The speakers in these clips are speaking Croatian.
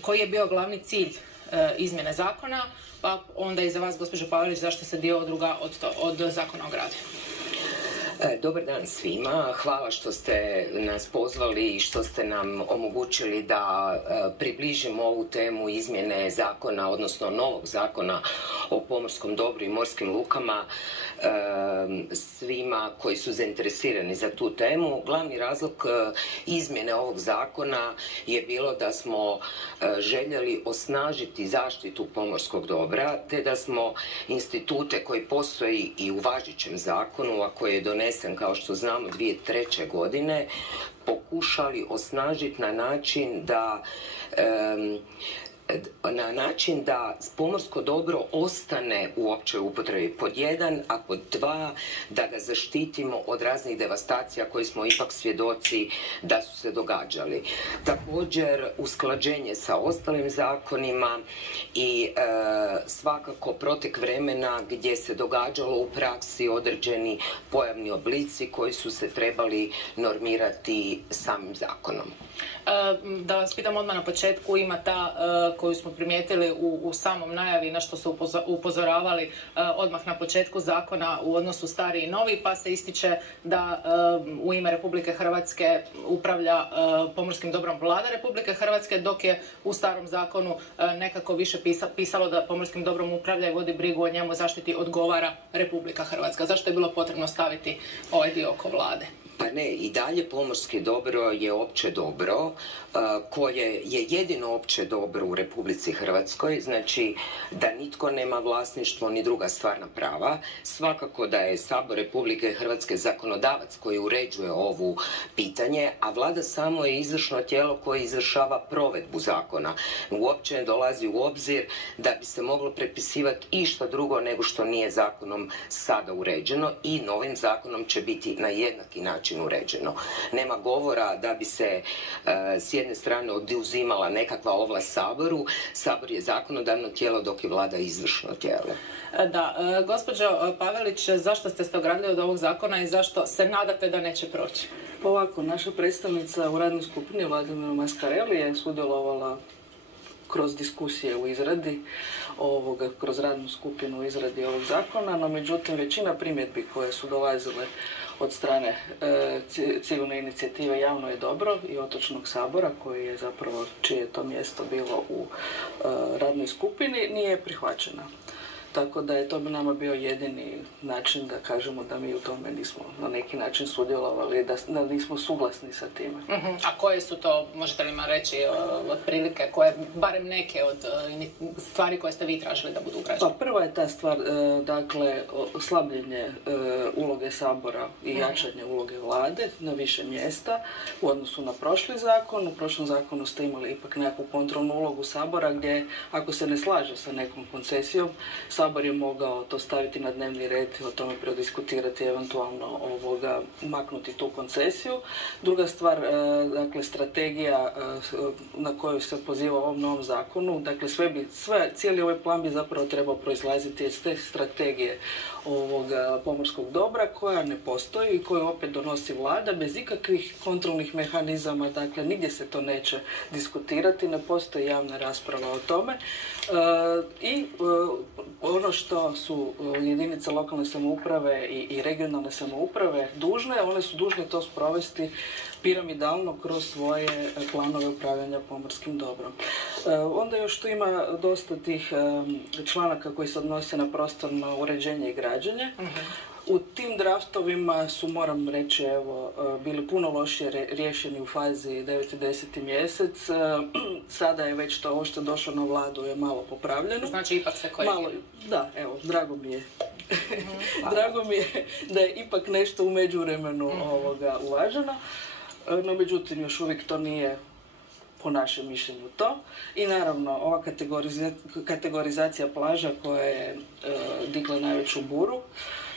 Koji je bio glavni cilj izmjene zakona, pa onda i za vas, gospođo Pavelić, zašto se dio odruga od Zakona o gradu? Dobar dan svima. Hvala što ste nas pozvali i što ste nam omogućili da približimo ovu temu izmjene zakona, odnosno novog zakona o pomorskom dobru i morskim lukama svima koji su zainteresirani za tu temu. Glavni razlog izmjene ovog zakona je bilo da smo željeli osnažiti zaštitu pomorskog dobra, te da smo institute koji postoji i u važećem zakonu, a koji je donesen, kao što znamo, 2003. godine, pokušali osnažiti na način da pomorsko dobro ostane u općoj upotrebi, pod jedan, a pod dva, da ga zaštitimo od raznih devastacija koji smo ipak svjedoci da su se događali. Također, usklađenje sa ostalim zakonima i svakako protek vremena gdje se događalo u praksi određeni pojavni oblici koji su se trebali normirati samim zakonom. Da vas pitam odmah na početku, ima ta koju smo primijetili u samom najavi, na što su upozoravali odmah na početku zakona u odnosu stari i novi, pa se ističe da u ime Republike Hrvatske upravlja pomorskim dobrom Vlada Republike Hrvatske, dok je u starom zakonu nekako više pisalo da pomorskim dobrom upravlja i vodi brigu o njemu, zaštiti odgovara Republika Hrvatska. Zašto je bilo potrebno staviti ovaj dio oko Vlade? Pa ne, i dalje pomorsko dobro je opće dobro koje je jedino opće dobro u Republici Hrvatskoj, znači da nitko nema vlasništvo ni druga stvarna prava. Svakako da je Sabor Republike Hrvatske zakonodavac koji uređuje ovu pitanje, a Vlada samo je izvršno tijelo koje izvršava provedbu zakona. Uopće ne dolazi u obzir da bi se moglo prepisivati išta drugo nego što nije zakonom sada uređeno, i novim zakonom će biti na jednaki način uređeno. Nema govora da bi se s jedne strane oduzimala nekakva ovlast Saboru. Sabor je zakonodavno tijelo, dok je Vlada izvršno tijelo. Da, gospođo Pavelić, zašto ste se ogradili od ovog zakona i zašto se nadate da neće proći? Ovako, naša predstavnica u radnoj skupini Vladimira Mascarelli je sudjelovala kroz diskusije u izradi kroz radnu skupinu u izradi ovog zakona, no međutim većina primjedbi koje su dolazile od strane civilne inicijative Javno je dobro i Otočnog sabora, koji je zapravo, čije je to mjesto bilo u radnoj skupini, nije prihvaćena. Tako da je to nama bio jedini način da kažemo da mi u tome nismo na neki način sudjelovali, da nismo suglasni sa time. A koje su to, možete li nam reći, otprilike, barem neke od stvari koje ste vi tražili da budu ugrađene? Pa prva je ta stvar, dakle, slabljenje uloge Sabora i jačanje uloge Vlade na više mjesta u odnosu na prošli zakon. U prošlom zakonu ste imali ipak nekakvu kontrolnu ulogu Sabora gdje, ako se ne slaže sa nekom koncesijom, Sabor je mogao to staviti na dnevni red, o tome prediskutirati, eventualno maknuti tu koncesiju. Druga stvar, dakle, strategija na koju se poziva u ovom novom zakonu, dakle, cijeli ovaj plan bi zapravo trebao proizlaziti iz te strategije pomorskog dobra, koja ne postoji i koju opet donosi Vlada bez ikakvih kontrolnih mehanizama, dakle, nigdje se to neće diskutirati, ne postoji javna rasprava o tome. I ono što su jedinice lokalne samouprave i regionalne samouprave dužne, one su dužne to sprovesti piramidalno kroz svoje planove upravljanja pomorskim dobrom. Onda još tu ima dosta tih članaka koji se odnose na prostorno uređenje i građenje. U tim draftovima su, moram reći, bili puno lošije riješeni u fazi 9. i 10. mjesec. Sada je već to, ovo što je došlo na Vladu, je malo popravljeno. Znači ipak se korigiralo. Da, evo, drago mi je. Drago mi je da je ipak nešto u međuvremenu uvaženo. No, međutim, još uvijek to nije po našem mišljenju to. I naravno, ova kategorizacija plaža koja je digla najveću buru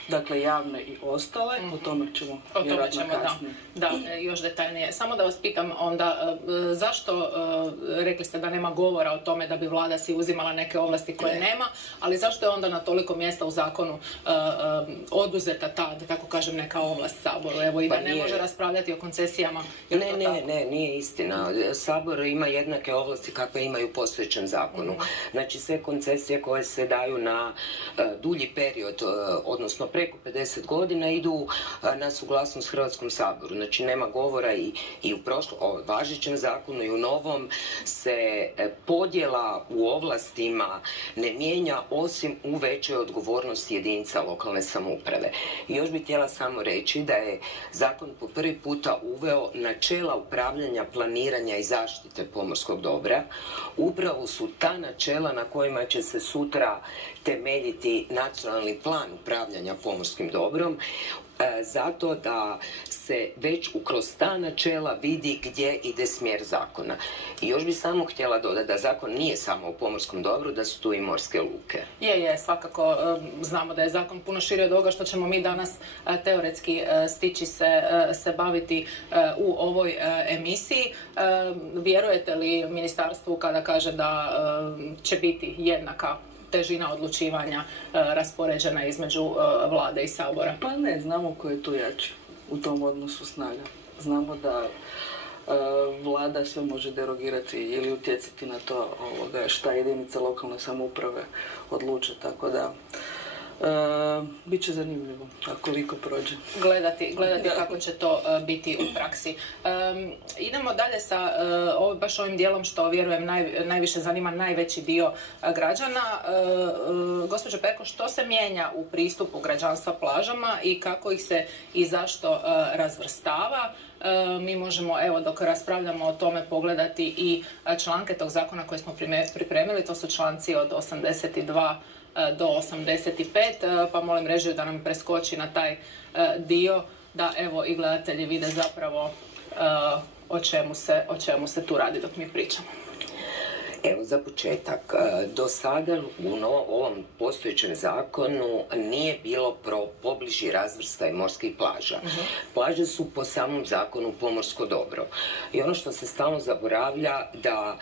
dakle javne i ostale, o tome ćemo vjerojatno kasnije. Da, još detaljnije. Samo da vas pitam onda, zašto, rekli ste da nema govora o tome da bi vlada si uzimala neke ovlasti koje nema, ali zašto je onda na toliko mjesta u zakonu oduzeta ta, da tako kažem, neka ovlast Saboru? Evo, i da ne može raspravljati o koncesijama. Ne, nije istina. Sabor ima jednake ovlasti kakve imaju u postojećem zakonu. Znači, sve koncesije koje se daju na dulji period, odnosno preko 50 godina, idu na suglasnost Hrvatskom saboru. Znači, nema govora i u važećem zakonu i u novom se podjela u ovlastima ne mijenja, osim u većoj odgovornosti jedinica lokalne samouprave. I još bih htjela samo reći da je zakon po prvi puta uveo načela upravljanja, planiranja i zaštite pomorskog dobra. Upravo su ta načela na kojima će se sutra temeljiti nacionalni plan upravljanja pomorskim dobrom, zato da se već kroz ta načela vidi gdje ide smjer zakona. I još bih samo htjela dodati da zakon nije samo o pomorskom dobru, da su tu i morske luke. Je, svakako znamo da je zakon puno širi od ovoga što ćemo mi danas teoretski stići se baviti u ovoj emisiji. Vjerujete li ministarstvu kada kaže da će biti jednaka težina odlučivanja raspoređena između vlade i Sabora? Pa ne, znamo ko je tu jači u tom odnosu snaga. Znamo da vlada sve može derogirati ili utjecati na to šta jedinice lokalne samouprave odluče, tako da bit će zanimljivo, koliko prođe. Gledati kako će to biti u praksi. Idemo dalje sa baš ovim dijelom što vjerujem najviše zanima najveći dio građana. Gospođo Perko, što se mijenja u pristupu građanstva plažama i kako ih se i zašto razvrstava? Mi možemo, evo, dok raspravljamo o tome, pogledati i članke tog zakona koje smo pripremili. To su članci od 82 do 85, pa molim režiju da nam preskoči na taj dio, da evo i gledatelji vide zapravo o čemu se tu radi dok mi pričamo. Evo, za početak, do sada u ovom postojećem zakonu nije bilo pobliži razvrstaj morskih plaža. Plaže su po samom zakonu pomorsko dobro. I ono što se stalno zaboravlja, da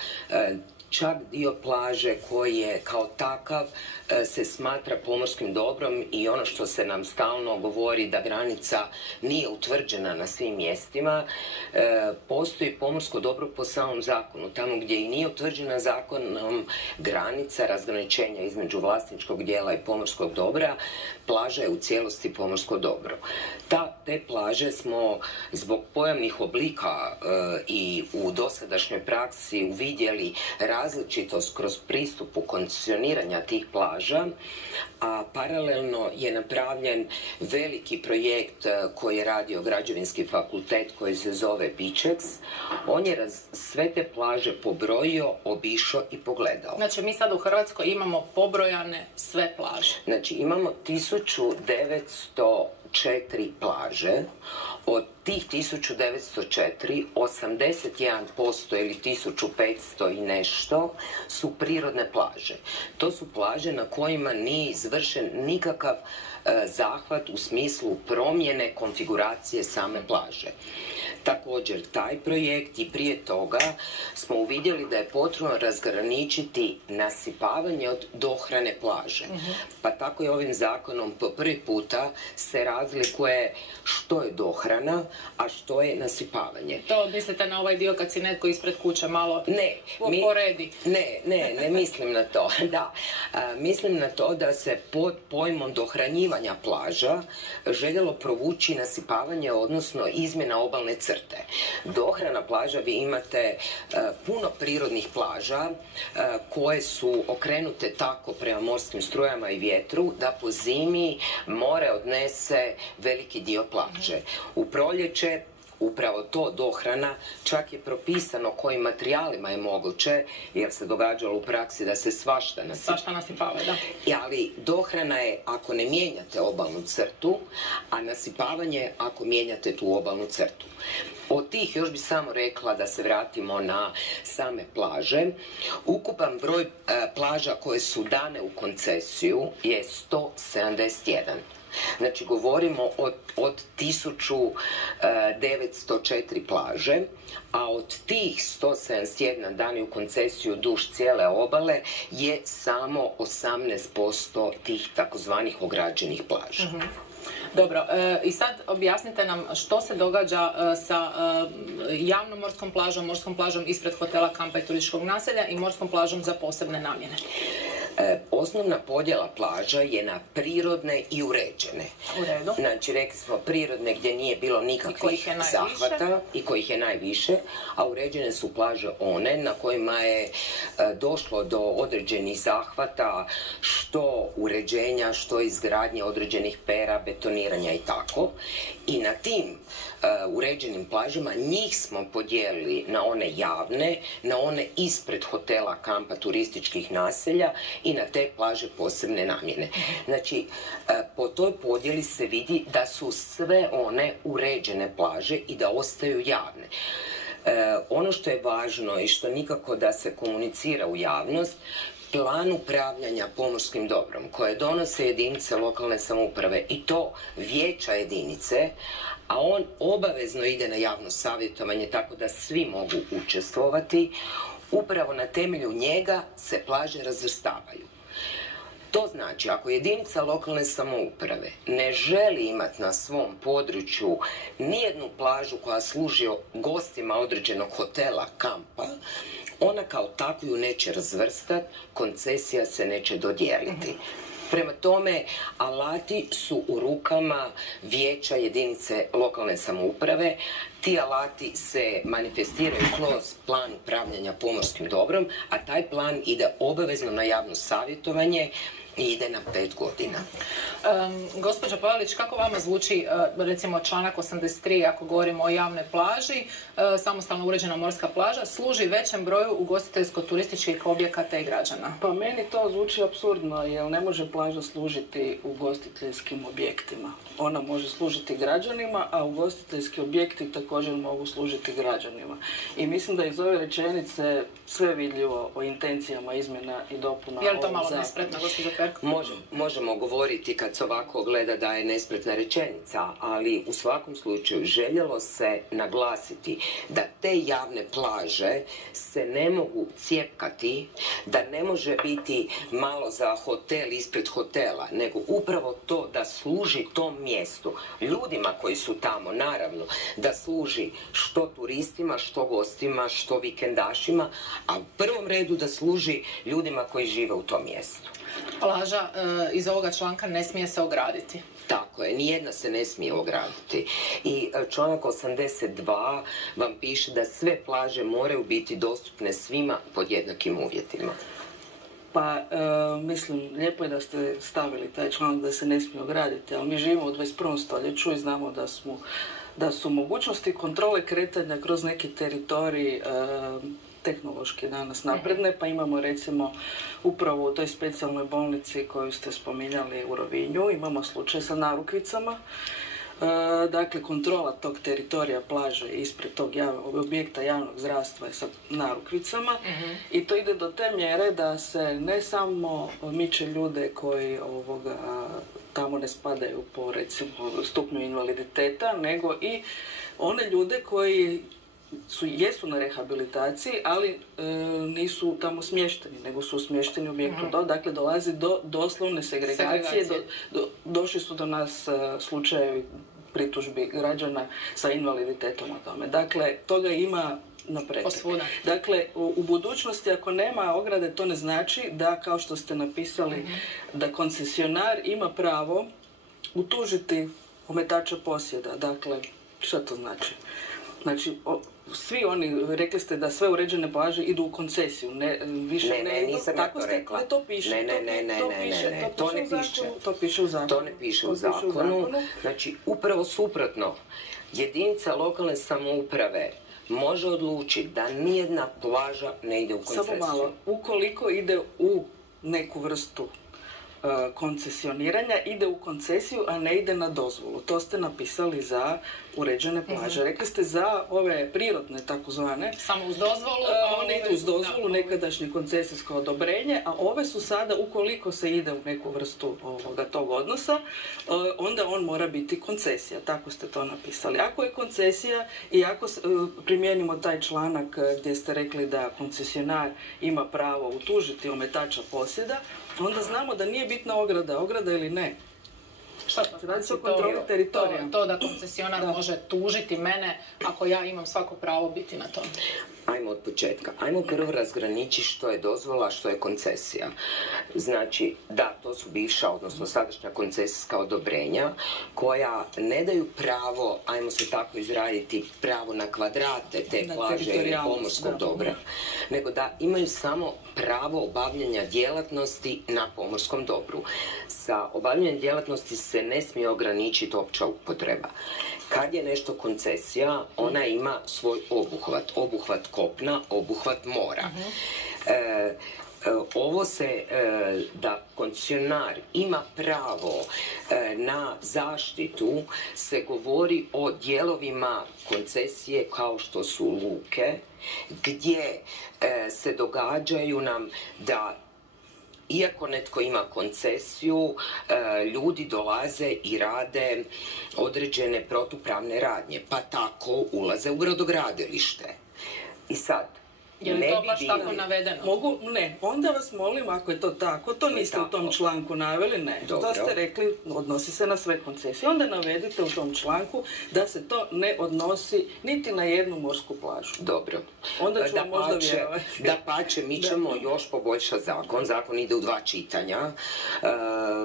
čak dio plaže koji je kao takav se smatra pomorskim dobrom, i ono što se nam stalno govori da granica nije utvrđena na svim mjestima, postoji pomorsko dobro po samom zakonu. Tamo gdje i nije utvrđena zakonom granica razgraničenja između vlasničkog dijela i pomorskog dobra, plaža je u cijelosti pomorsko dobro. Te plaže smo zbog pojavnih oblika i u dosadašnjoj praksi uvidjeli različitost kroz pristupu koncesioniranja tih plaža, a paralelno je napravljen veliki projekt koji je radio Građevinski fakultet koji se zove Bičeks. On je sve te plaže pobrojio, obišao i pogledao. Znači, mi sad u Hrvatskoj imamo pobrojane sve plaže. Znači, imamo 1904 plaže. Od tih 1904, 81% ili 1500 i nešto su prirodne plaže. To su plaže na kojima nije izvršen nikakav zahvat u smislu promjene konfiguracije same plaže. Također, taj projekt i prije toga smo uvidjeli da je potrebno razgraničiti nasipavanje od dohrane plaže. Pa tako je ovim zakonom po prvi puta se razlikuje što je dohrana, a što je nasipavanje. To mislite na ovaj dio kad si netko ispred kuće malo poredi? Ne mislim na to. Da, mislim na to da se pod pojmom dohranjivanja plaža željelo provući nasipavanje, odnosno izmjena obalne crte. Dohrana plaža, vi imate puno prirodnih plaža koje su okrenute tako prema morskim strujama i vjetru da po zimi more odnese veliki dio plaže. U proljeće upravo to dohrana, čak je propisano kojim materijalima je moguće, jer se događalo u praksi da se svašta nasipava, da. Ali dohrana je ako ne mijenjate obalnu crtu, a nasipavanje ako mijenjate tu obalnu crtu. Od tih, još bi samo rekla da se vratimo na same plaže, ukupan broj plaža koje su dane u koncesiju je 171. Znači, govorimo od 1904 plaže, a od tih 171 dani u koncesiju duž cijele obale je samo 18% tih takozvanih ograđenih plaža. Dobro, i sad objasnite nam što se događa sa javnom morskom plažom ispred hotela, kampa i turističkog naselja i morskom plažom za posebne namjene. Osnovna podjela plaža je na prirodne i uređene. U redu. Znači, rekli smo prirodne gdje nije bilo nikakvih zahvata i kojih je najviše, a uređene su plaže one na kojima je došlo do određenih zahvata, što uređenja, što izgradnje određenih pera, betoniranja i tako. I na tim uređenim plažama njih smo podijelili na one javne, na one ispred hotela, kampa, turističkih naselja i na te plaže posebne namjene. Znači, po toj podjeli se vidi da su sve one uređene plaže i da ostaju javne. Ono što je važno i što nikako da se komunicira u javnost, plan upravljanja pomorskim dobrom koje donose jedinice lokalne samouprave i to vijeća jedinice, a on obavezno ide na javno savjetovanje tako da svi mogu učestvovati, upravo na temelju njega se plaže razvrstavaju. To znači, ako jedinica lokalne samouprave ne želi imati na svom području nijednu plažu koja služi gostima određenog hotela, kampa, ona kao takvu ju neće razvrstati, koncesija se neće dodijeliti. Prema tome, alati su u rukama vijeća jedinice lokalne samouprave. Ti alati se manifestiraju kroz plan upravljanja pomorskim dobrom, a taj plan ide obavezno na javno savjetovanje i ide na 5 godina. Gospođa Pavelić, kako vama zvuči recimo članak 83, ako govorimo o javnoj plaži, samostalno uređena morska plaža, služi većem broju ugostiteljsko-turističkih objekata i građana? Pa meni to zvuči apsurdno, jer ne može plaža služiti ugostiteljskim objektima. Ona može služiti građanima, a ugostiteljski objekti također mogu služiti građanima. I mislim da iz ove rečenice sve vidljivo o intencijama izmjena i dopuna ovog zakona. Je li to malo nespretno, gospođo Perko? Možemo govoriti kad se ovako gleda da je nespretna rečenica, ali u svakom slučaju željelo se naglasiti da te javne plaže se ne mogu cijepkati, da ne može biti malo za hotel ispred hotela, nego upravo to da služi tom mjestu, ljudima koji su tamo, naravno, da služi što turistima, što gostima, što vikendašima, a u prvom redu da služi ljudima koji žive u tom mjestu. Plaža iz ovoga članka ne smije se ograditi. Tako je, nijedna se ne smije ograditi. I članak 82 vam piše da sve plaže moraju biti dostupne svima pod jednakim uvjetima. Pa, mislim, lijepo je da ste stavili taj članak da se ne smije ograditi, ali mi živimo u 21. stoljeću i znamo da su mogućnosti kontrole kretanja kroz neki teritorij tehnološki danas napredne, pa imamo recimo upravo u toj specijalnoj bolnici koju ste spominjali u Rovinju, imamo slučaj sa narukvicama. Dakle, kontrola tog teritorija plaže ispred tog objekta javnog zdravstva je sa narukvicama i to ide do te mjere da se ne samo miče ljude koji tamo ne spadaju po recimo stupnju invaliditeta, nego i one ljude koji jesu na rehabilitaciji, ali nisu tamo smješteni, nego su smješteni u objektu. Dakle, dolazi do doslovne segregacije. Došli su do nas slučajevi pritužbi građana sa invaliditetom o tome. Dakle, toga ima napretek. Dakle, u budućnosti ako nema ograde, to ne znači da, kao što ste napisali, da koncesionar ima pravo utužiti ometača posjeda. Dakle, što to znači? Znači, svi oni, rekli ste da sve uređene plaže idu u koncesiju, više ne idu. Nisam ja to rekla. Ne, to piše. To piše u zakonu. To ne piše u zakonu. Znači, upravo suprotno, jedinica lokalne samouprave može odlučiti da nijedna plaža ne ide u koncesiju. Samo malo, ukoliko ide u neku vrstu koncesioniranja ide u koncesiju, a ne ide na dozvolu. To ste napisali za uređene plaže. Rekli ste za ove prirodne takozvane. Samo uz dozvolu. One idu uz dozvolu, nekadašnje koncesijsko odobrenje, a ove su sada, ukoliko se ide u neku vrstu tog odnosa, onda on mora biti koncesija. Tako ste to napisali. Ako je koncesija i ako primijenimo taj članak gdje ste rekli da koncesionar ima pravo utužiti ometača posjeda, onda znamo da nije bitna ograda ili ne. Šta to radi se o kontroli teritorija? To da koncesionar može tužiti mene ako ja imam svako pravo biti na tom. Ajmo od početka. Ajmo prvo razgraničiti što je dozvola, što je koncesija. Znači, da, to su bivša, odnosno sadašnja koncesijska odobrenja koja ne daju pravo, ajmo se tako izraditi, pravo na kvadrate te plaže ili pomorskog dobra, nego da imaju samo pravo obavljanja djelatnosti na pomorskom dobru. Sa obavljanjem djelatnosti se ne smije ograničiti opća upotreba. Kad je nešto koncesija, ona ima svoj obuhvat kopna, obuhvat mora. Ovo se, da koncesionar ima pravo na zaštitu, se govori o dijelovima koncesije kao što su luke, gdje se događaju nam da iako netko ima koncesiju, ljudi dolaze i rade određene protupravne radnje, pa tako ulaze u brodogradilište. I sad, je li to baš tako navedeno? Ne, onda vas molim, ako je to tako, to niste u tom članku naveli, ne. To ste rekli, odnosi se na sve koncesije. Onda navedite u tom članku da se to ne odnosi niti na jednu morsku plažu. Dobro. Onda ću vam možda vjerovati. Dapače, mi ćemo još poboljšati zakon. Zakon ide u 2 čitanja.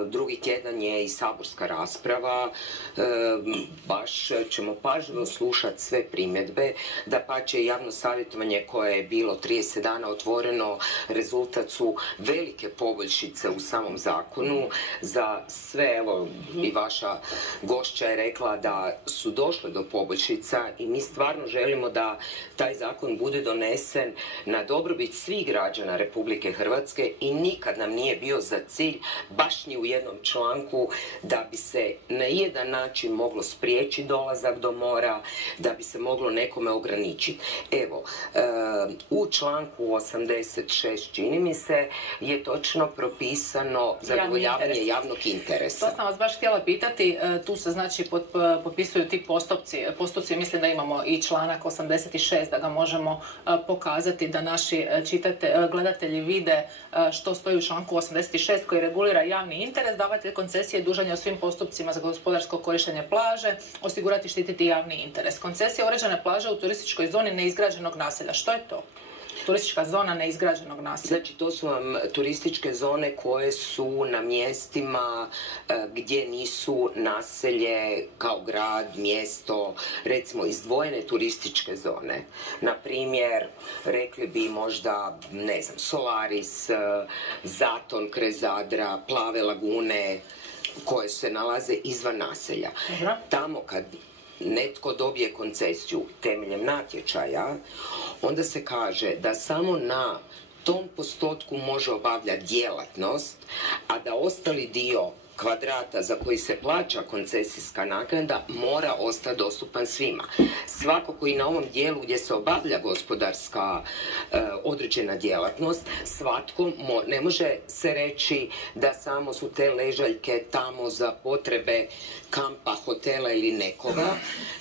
Drugi tjedan je i saborska rasprava. Baš ćemo pažljivo slušati sve primjedbe. Dapače, javno savjetovanje koje je bilo 30 dana otvoreno, rezultat su velike poboljšice u samom zakonu. Za sve, evo, i vaša gošća je rekla da su došle do poboljšica i mi stvarno želimo da taj zakon bude donesen na dobrobit svih građana Republike Hrvatske i nikad nam nije bio za cilj, baš ni u jednom članku, da bi se na jedan način moglo spriječiti dolazak do mora, da bi se moglo nekome ograničiti. Evo, u članku 86, čini mi se, je točno propisano zadovoljavanje javnog interesa. To sam vas baš htjela pitati, tu se znači popisuju ti postupci, mislim da imamo i članak 86, da ga možemo pokazati, da naši gledatelji vide što stoji u članku 86 koji regulira javni interes, davatelj koncesije dužan je o svim postupcima za gospodarsko korištenje plaže osigurati i štititi javni interes. Koncesija uređene plaže u turističkoj zoni neizgrađenog naselja. Što je to? Turistička zona neizgrađenog naselja. Znači, to su vam turističke zone koje su na mjestima gdje nisu naselje kao grad, mjesto, recimo izdvojene turističke zone. Na primjer, rekli bi možda, ne znam, Solaris, Zaton kraj Zadra, Plave lagune koje se nalaze izvan naselja. Tamo kad netko dobije koncesiju temeljem natječaja, onda se kaže da samo na tom postotku može obavljati djelatnost, a da ostali dio kvadrata za koji se plaća koncesijska naknada mora ostati dostupan svima. Svako koji na ovom dijelu gdje se obavlja gospodarska određena djelatnost, svatko ne može se reći da samo su te ležaljke tamo za potrebe kampa, hotela ili nekoga,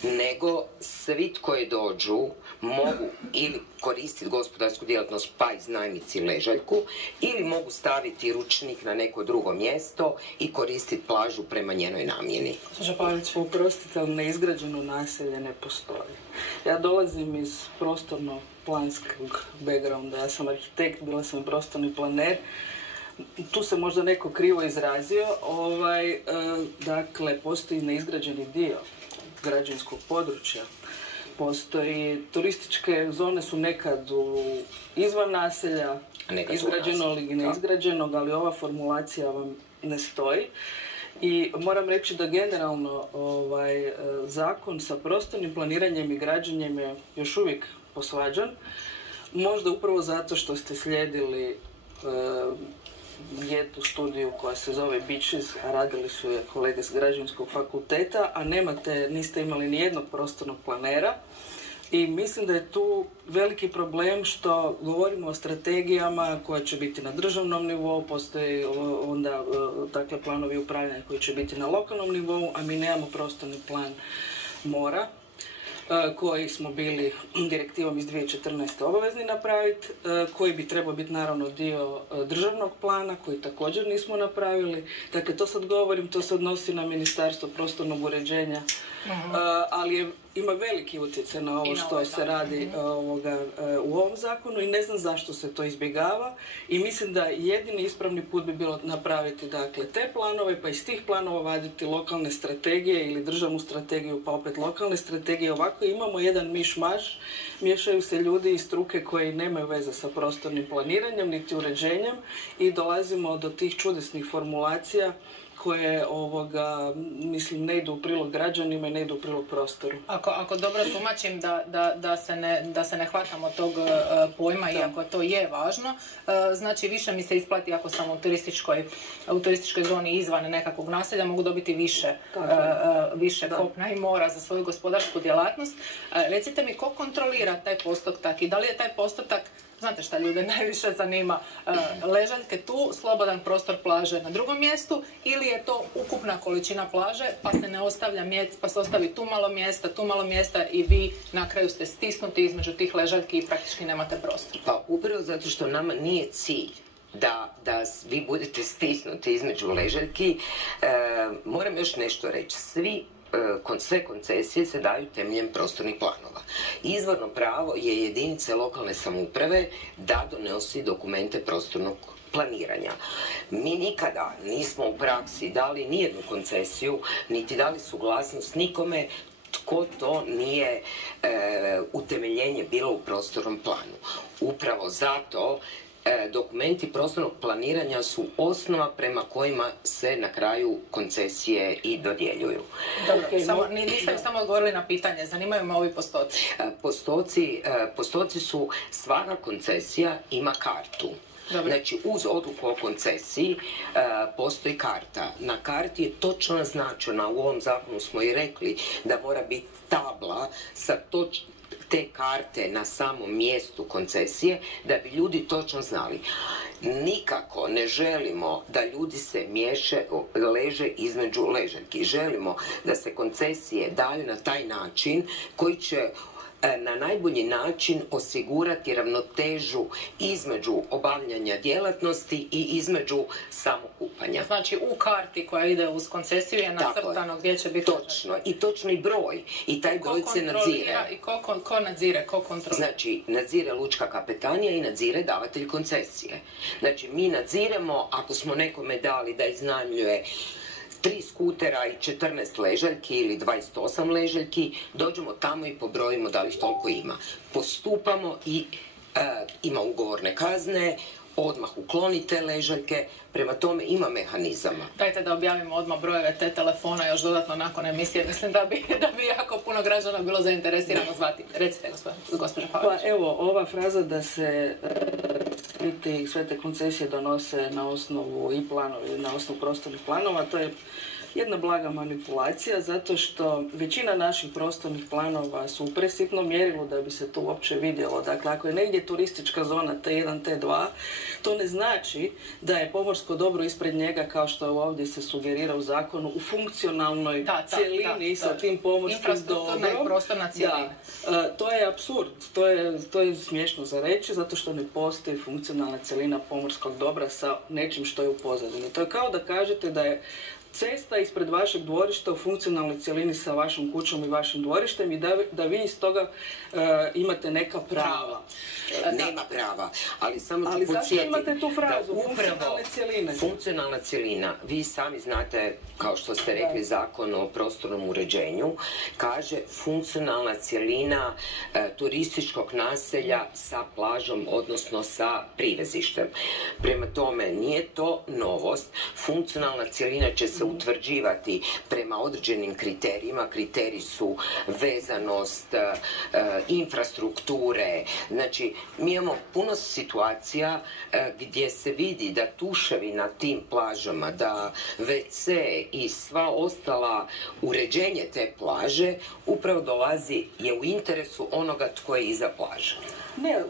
nego svi koji dođu mogu ili koristiti gospodarsku djelatnost pa iznajmiti ležaljku, ili mogu staviti ručnik na neko drugo mjesto i koristiti plažu prema njenoj namjeni. Oprostite, ali neizgrađeno naselje ne postoji. Ja dolazim iz prostorno-planskog backgrounda, ja sam arhitekt, bila sam prostorni planer. Tu se možda neko krivo izrazio. Dakle, postoji neizgrađeni dio građevinskog područja. Postoji, turističke zone su nekad izvan naselja, izgrađenog ili neizgrađenog, ali ova formulacija vam ne stoji. I moram reći da generalno zakon sa prostornim planiranjem i građenjem je još uvijek posvađan. Možda upravo zato što ste slijedili jednu studiju koja se zove Beaches, a radili su je kolege s Građevinskog fakulteta, a niste imali ni jednog prostornog planera. I mislim da je tu veliki problem što govorimo o strategijama koje će biti na državnom nivou, postoji onda dakle, planovi upravljanja koji će biti na lokalnom nivou, a mi nemamo prostorni plan mora koji smo bili direktivom iz 2014. obavezni napraviti, koji bi trebao biti naravno dio državnog plana, koji također nismo napravili. Dakle, to sad govorim, to se odnosi na Ministarstvo prostornog uređenja, ali ima veliki utjecaj na ovo što se radi u ovom zakonu i ne znam zašto se to izbjegava i mislim da jedini ispravni put bi bilo napraviti dakle, te planove, pa iz tih planova vaditi lokalne strategije ili državnu strategiju, pa opet lokalne strategije. Ovako imamo jedan miš-maš, miješaju se ljudi iz struke koji nemaju veze sa prostornim planiranjem niti uređenjem i dolazimo do tih čudesnih formulacija koje mislim ne idu u prilog građanima i ne idu u prilog prostoru. Ako dobro tumačim da se ne hvatamo tog pojma, iako to je važno, znači više mi se isplati ako sam u turističkoj zoni izvan nekakvog naselja, mogu dobiti više kopna i mora za svoju gospodarsku djelatnost. Recite mi, ko kontrolira taj postotak i da li je taj postotak, znate šta ljude najviše zanima, ležaljke tu, slobodan prostor plaže na drugom mjestu, ili je to ukupna količina plaže pa se ne ostavlja pa se ostavi tu malo mjesta i vi na kraju ste stisnuti između tih ležaljki i praktički nemate prostor. Pa upravo zato što nama nije cilj da vi budete stisnuti između ležaljki, moram još nešto reći. Sve koncesije se daju temeljem prostornih planova. Izvorno pravo je jedinice lokalne samouprave da donosi dokumente prostornog planiranja. Mi nikada nismo u praksi dali nijednu koncesiju, niti dali suglasnost nikome tko to nije utemeljenje bilo u prostornom planu. Upravo zato dokumenti prostornog planiranja su osnova prema kojima se na kraju koncesije i dodjeljuju. Dobro, niste mi samo odgovorili na pitanje, zanimaju me ovi postoci. Postoci su, svaka koncesija ima kartu. Dobre. Znači, uz odluku o koncesiji postoji karta. Na karti je točno naznačena, u ovom zakonu smo i rekli da mora biti tabla sa te karte na samom mjestu koncesije, da bi ljudi točno znali. Nikako ne želimo da ljudi se leže između ležaljki. Želimo da se koncesije daju na taj način koji će na najbolji način osigurati ravnotežu između obavljanja djelatnosti i između samokupanja. Znači u karti koja ide uz koncesiju je nacrtano gdje će biti... Točno, i točni broj. I taj broj se nadzire. I ko nadzire, ko kontrolira? Znači, nadzire lučka kapetanija i nadzire davatelj koncesije. Znači, mi nadziremo ako smo nekome dali da iznajmljuje 3 skutera i 14 ležaljki ili 28 ležaljki, dođemo tamo i pobrojimo da li toliko ima. Postupamo i ima ugovorne kazne, odmah uklonite ležaljke, prema tome ima mehanizama. Dajte da objavimo odmah brojeve te telefona još dodatno nakon emisije. Mislim da bi jako puno građana bilo zainteresirano zvati. Recite, gospođa Pavlić. Pa evo, ova fraza da se sve te koncesije donose na osnovu i planovi, na osnovu prostornih planova, to je jedna blaga manipulacija, zato što većina naših prostornih planova su u presitnom mjerilu da bi se to uopće vidjelo. Dakle, ako je negdje turistička zona T1, T2, to ne znači da je pomorsko dobro ispred njega, kao što ovdje se sugerira u zakonu, u funkcionalnoj cjelini sa tim pomorskim dobrom. Infrastrukturna i prostorna cjelina. To je apsurd, to je smiješno za reći, zato što ne postoji funkcionalna cjelina pomorskog dobra sa nečim što je u pozadini. To je kao da kažete da je cesta ispred vašeg dvorišta u funkcionalnoj cjelini sa vašom kućom i vašim dvorištem i da vi iz toga imate neka prava. Nema prava, ali samo ću podsjetiti. Ali zašto imate tu frazu, funkcionalne cjeline? Funkcionalna cjelina, vi sami znate, kao što ste rekli, Zakon o prostornom uređenju, kaže funkcionalna cjelina turističkog naselja sa plažom, odnosno sa privezištem. Prema tome, nije to novost. Funkcionalna cjelina će se utvrđivati prema određenim kriterijima. Kriteriji su vezanost, infrastrukture. Znači, mi imamo puno situacija gdje se vidi da tuševi na tim plažama, da WC i sva ostala uređenje te plaže upravo je u interesu onoga tko je iza plaže. Ne,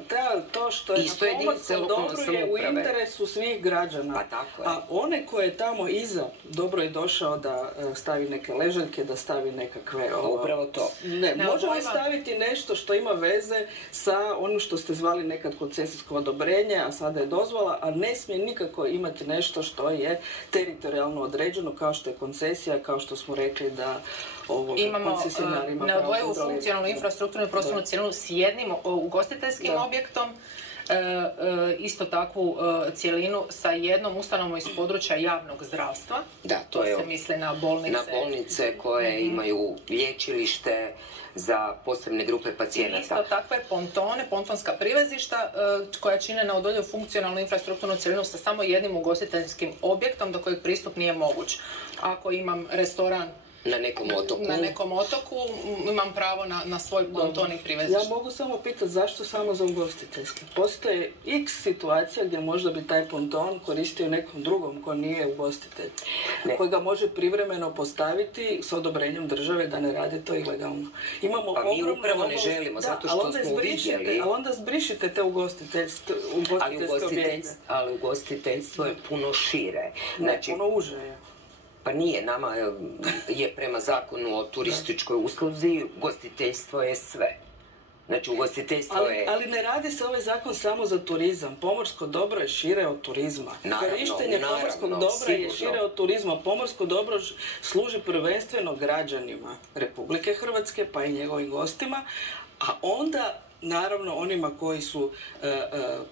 to što je na pomorskom dobru je u interesu svih građana. Pa tako je. A one koje tamo iza, dobro je došao da stavi neke ležaljke, da stavi nekakve... Upravo to. Ne, možemo li staviti nešto što ima veze sa onim što ste zvali nekad koncesijsko odobrenje, a sada je dozvola, a ne smije nikako imati nešto što je teritorijalno određeno, kao što je koncesija, kao što smo rekli da imamo neodvojivu funkcionalnu infrastrukturnu i prostornu cjelinu s jednim ugostiteljskim objektom, isto takvu cjelinu sa jednom ustanovom iz područja javnog zdravstva. Da, to se misli na bolnice. Na bolnice koje imaju liječilište za posebne grupe pacijenata. Isto takve pontone, pontonska privezišta koja čine neodoljivu funkcionalnu infrastrukturnu cjelinu sa samo jednim ugostiteljskim objektom do kojeg pristup nije moguć. Ako imam restoran na nekom otoku imam pravo na svoj ponton i privezište. Ja mogu samo pitati zašto samo za ugostiteljski. Postoje x situacija gdje možda bi taj ponton koristio nekom drugom ko nije ugostitelj. Koji ga može privremeno postaviti s odobrenjem države da ne radi to ilegalno. Pa mi upravo ne želimo, zato što smo vidjeli... Ali onda zbrišite te ugostiteljske objekte. Ali ugostiteljstvo je puno šire. Znači, puno uže je. Pa nije, nama je prema zakonu o turističkoj usluzi, ugostiteljstvo je sve. Znači, ugostiteljstvo je... Ali ne radi se ovaj zakon samo za turizam. Pomorsko dobro je šire od turizma. Korištenje pomorskog dobra je šire od turizma. Pomorsko dobro služi prvenstveno građanima Republike Hrvatske, pa i njegovim gostima, a onda naravno onima koji su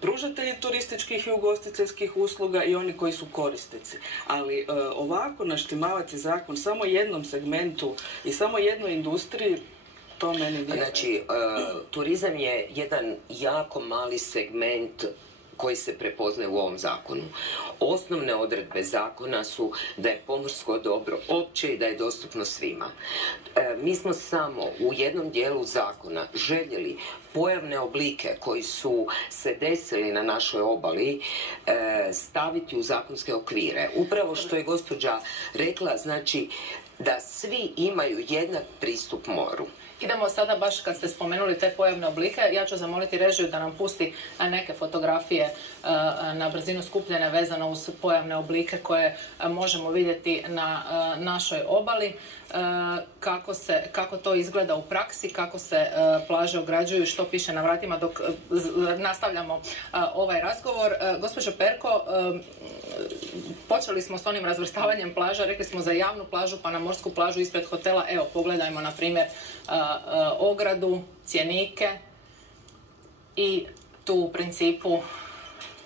pružatelji turističkih i ugostiteljskih usluga i oni koji su korisnici. Ali ovako naštimavati zakon samo jednom segmentu i samo jednoj industriji, to meni nije. Znači, turizam je jedan jako mali segment koji se prepoznaje u ovom zakonu. Osnovne odredbe zakona su da je pomorsko dobro opće i da je dostupno svima. Mi smo samo u jednom dijelu zakona željeli pojavne oblike koji su se desili na našoj obali staviti u zakonske okvire. Upravo što je gospođa rekla, znači da svi imaju jednak pristup moru. Idemo sada, baš kad ste spomenuli te pojavne oblike, ja ću zamoliti režiju da nam pusti neke fotografije na brzinu skupljene vezano uz pojavne oblike koje možemo vidjeti na našoj obali. Kako to izgleda u praksi, kako se plaže ograđuju, što piše na vratima dok nastavljamo ovaj razgovor. Gospođo Perko, počeli smo s onim razvrstavanjem plaža, rekli smo za javnu plažu pa na morsku plažu ispred hotela. Evo, pogledajmo na primjer ogradu, cjenike i tu u principu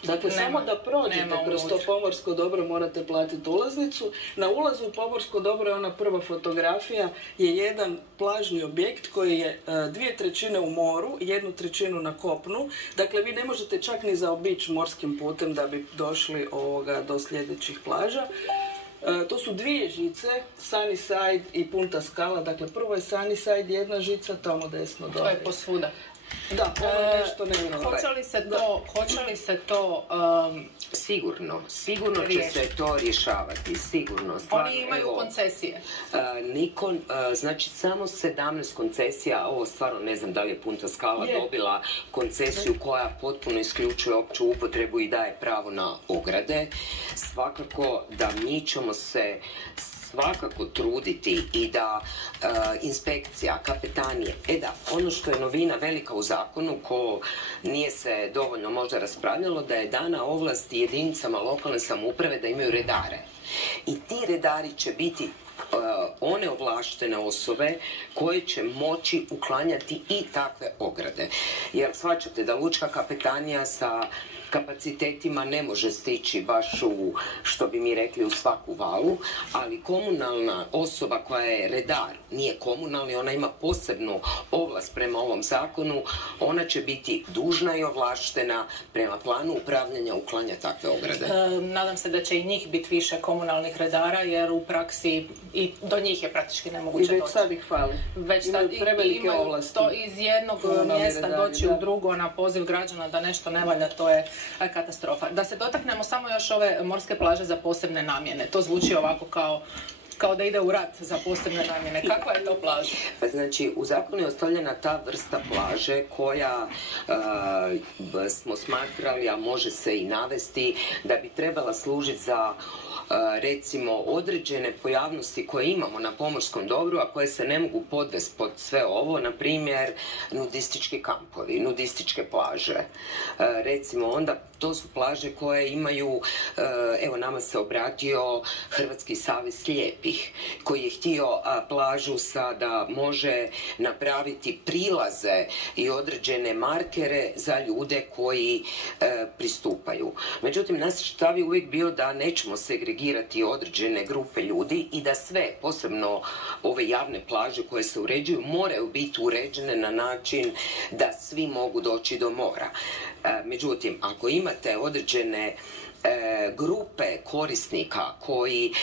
dakle, samo da prođete kroz to pomorsko dobro morate platiti ulaznicu. Na ulazu u pomorsko dobro je ona prva fotografija, je jedan plažni objekt koji je 2/3 u moru, 1/3 na kopnu. Dakle, vi ne možete čak ni zaobići morskim putem da bi došli do sljedećih plaža. To su dvije žice, Sunnyside i Punta Scala. Dakle, prvo je Sunnyside, jedna žica, tamo desno dole. To je posvuda. Da, ovo je nešto nevjerojatno. Hoće li se to sigurno će se to rješavati, sigurno. Oni imaju koncesije. Znači samo 17 koncesija, ovo stvarno ne znam da li je Punta Scala dobila koncesiju koja potpuno isključuje opću upotrebu i daje pravo na ograde. Svakako da mi ćemo se svakako truditi i da inspekcija, kapetanije, ono što je novina velika u zakonu, ko nije se dovoljno možda raspravljalo, da je dana ovlasti jedinicama lokalne samouprave da imaju redare. I ti redari će biti one ovlaštene osobe koje će moći uklanjati i takve ograde. Jer shvaćate da lučka kapetanija sa kapacitetima ne može stići baš u, što bi mi rekli, u svaku valu, ali komunalna osoba koja je redar, nije komunalni, ona ima posebnu ovlast prema ovom zakonu, ona će biti dužna i ovlaštena prema planu upravljanja uklanja takve ograde. Nadam se da će i njih biti više komunalnih redara, jer u praksi i do njih je praktički nemoguće doći. I već sad ih fali. Već sad prevelike ovlasti. To iz jednog mjesta doći u drugo na poziv građana da nešto ne valja, to je katastrofa. Da se dotaknemo samo još ove morske plaže za posebne namjene. To zvuči ovako kao da ide u rat za posebne namjene. Kakva je to plaža? Znači, u zakonu je ostavljena ta vrsta plaže koja smo smatrali, a može se i navesti, da bi trebala služiti za recimo određene pojavnosti koje imamo na pomorskom dobru, a koje se ne mogu podvesti pod sve ovo, na primjer nudistički kampovi, nudističke plaže. Recimo onda to su plaže koje imaju, evo nama se obratio Hrvatski savez slijepih, koji je htio plažu sada može napraviti prilaze i određene markere za ljude koji pristupaju. Međutim, naš stav je uvijek bio da nećemo segregirati određene grupe ljudi i da sve, posebno ove javne plaže koje se uređuju, moraju biti uređene na način da svi mogu doći do mora. Međutim, ako imate određene grupe korisnika koji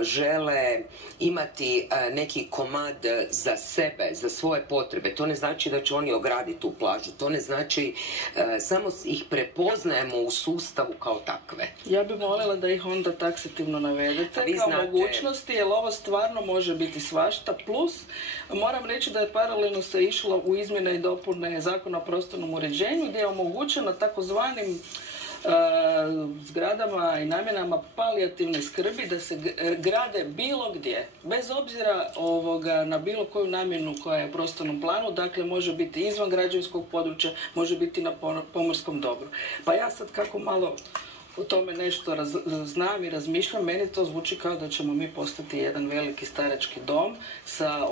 žele imati neki komad za sebe, za svoje potrebe, to ne znači da će oni ograditi tu plažu, to ne znači, samo ih prepoznajemo u sustavu kao takve. Ja bih voljela da ih onda taksativno navedete kao mogućnosti, jer ovo stvarno može biti svašta, plus moram reći da je paralelno se išlo u izmjene i dopune Zakona o prostornom uređenju gdje je omogućeno takozvanim zgradama i namjenama palijativne skrbi da se grade bilo gdje, bez obzira na bilo koju namjenu koja je u prostornom planu, dakle može biti izvan građevinskog područja, može biti na pomorskom dobru. Pa ja sad kako malo o tome nešto znam i razmišljam, meni to zvuči kao da ćemo mi postati jedan veliki starački dom sa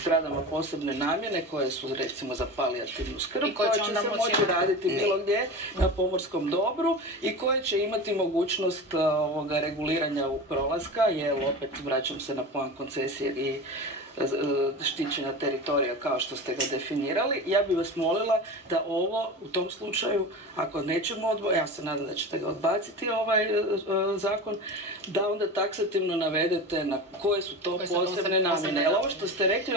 zgradama posebne namjene koje su recimo za palijativnu skrb, koja će se moći raditi bilo gdje na pomorskom dobru i koje će imati mogućnost reguliranja prolaska, jer opet vraćam se na pojam koncesije i štićenja teritorija kao što ste ga definirali. Ja bih vas molila da ovo u tom slučaju, ako nećemo ja se nadam da ćete ga odbaciti ovaj zakon, da onda taksativno navedete na koje su to posebne namjene. Ovo što ste rekli